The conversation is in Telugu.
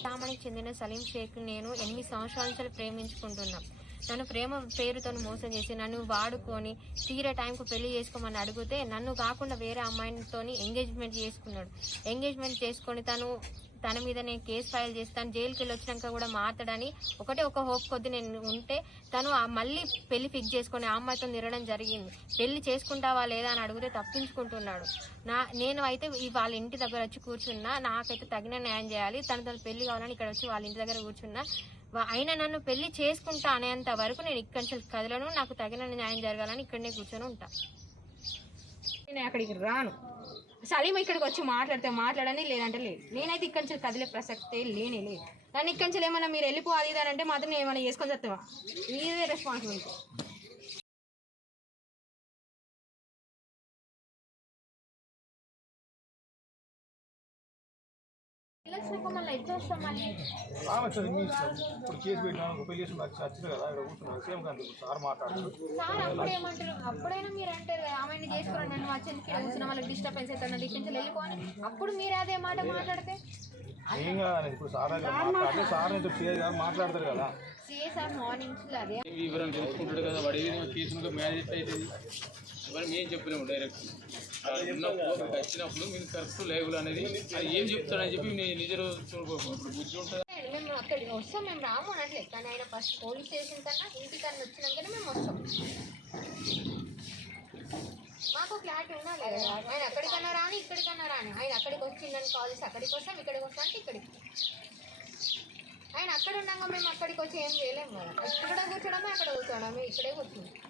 గ్రామానికి చెందిన సలీం షేక్ నేను 8 సంవత్సరాల నుంచి ప్రేమించుకుంటున్నా. నన్ను ప్రేమ పేరుతో మోసం చేసి నన్ను వాడుకొని తీరే టైంకు పెళ్లి చేసుకోమని అడిగితే నన్ను కాకుండా వేరే అమ్మాయితో ఎంగేజ్మెంట్ చేసుకున్నాడు. ఎంగేజ్మెంట్ చేసుకొని తన మీద నేను కేసు ఫైల్ చేస్తాను, జైలుకి వెళ్ళి వచ్చినాక కూడా మాట్లాడని ఒక హోప్ కొద్ది నేను ఉంటే తను మళ్ళీ పెళ్లి ఫిక్స్ చేసుకొని ఆ అమ్మాయితో తిరగడం జరిగింది. పెళ్లి చేసుకుంటావా లేదా అని అడిగితే తప్పించుకుంటున్నాడు. నేను అయితే వాళ్ళ ఇంటి దగ్గర వచ్చి కూర్చున్నా, నాకైతే తగిన న్యాయం చేయాలి, తన పెళ్లి కావాలని ఇక్కడ వచ్చి వాళ్ళ ఇంటి దగ్గర కూర్చున్నా. అయినా నన్ను పెళ్లి చేసుకుంటా అనేంత వరకు నేను ఇక్కడి నుంచి కదలను, నాకు తగిన న్యాయం జరగాలని ఇక్కడనే కూర్చొని ఉంటా. నేను అక్కడికి రాను. సలీం ఇక్కడికి వచ్చి మాట్లాడని, లేదంటే లేదు. నేనైతే ఇక్కడి నుంచి కదిలే ప్రసక్తే లేనే లేదు. నన్ను ఇక్కడి నుంచి ఏమన్నా మీరు వెళ్ళిపోవాలి అని అంటే మాత్రం నేను ఏమైనా చేసుకొని చెప్తావా, మీదే రెస్పాన్సిబిలిటీ. మళ్ళీ ఎట్లా వస్తాం మళ్ళీ అప్పుడైనా మీరు అంటారు ఆమెను చేసుకోరండి, నన్ను వచ్చేది కూర్చున్న వాళ్ళకి డిస్టర్బెన్స్ అవుతుంది, ఇక్కడి వెళ్ళిపోని అప్పుడు మీరు అదే మాట మాట్లాడితే మాట్లాడతారు కదా. సిఎస్ఆర్ మార్నింగ్స్ అదే వివరం తెలుసుకుంటాడు కదా, వాడి కేసులో మ్యారేజ్ అయితే ఇవన్నీ ఏం చెప్పలేము. డైరెక్ట్ ఉన్నప్పుడు వచ్చినప్పుడు మీకు కరెక్ట్ లేవులు అనేది అది ఏం చెప్తాడని చెప్పి నేను నిజం చూడుకోకపోతే బుద్ధి ఉంటుంది. మేము అక్కడికి వస్తాం, మేము రాము అనట్లేదు, కానీ ఆయన ఫస్ట్ పోలీస్ స్టేషన్ కన్నా ఇంటికన్నా వచ్చినాకనే మేము వస్తాం. మాకు క్లారిటీ ఉండాలి. ఆయన అక్కడికన్నా రాని ఇక్కడికన్నా రాని, ఆయన అక్కడికి వచ్చిందని కాల్ చేసి అక్కడికి వస్తాం, ఇక్కడికి వస్తాం అంటే ఇక్కడికి. ఆయన అక్కడ ఉన్నాక మేము అక్కడికి వచ్చి ఏం చేయలేము కదా, ఇక్కడ కూర్చోడమే అక్కడ కూర్చోడమే, ఇక్కడే కూర్చుంటాం.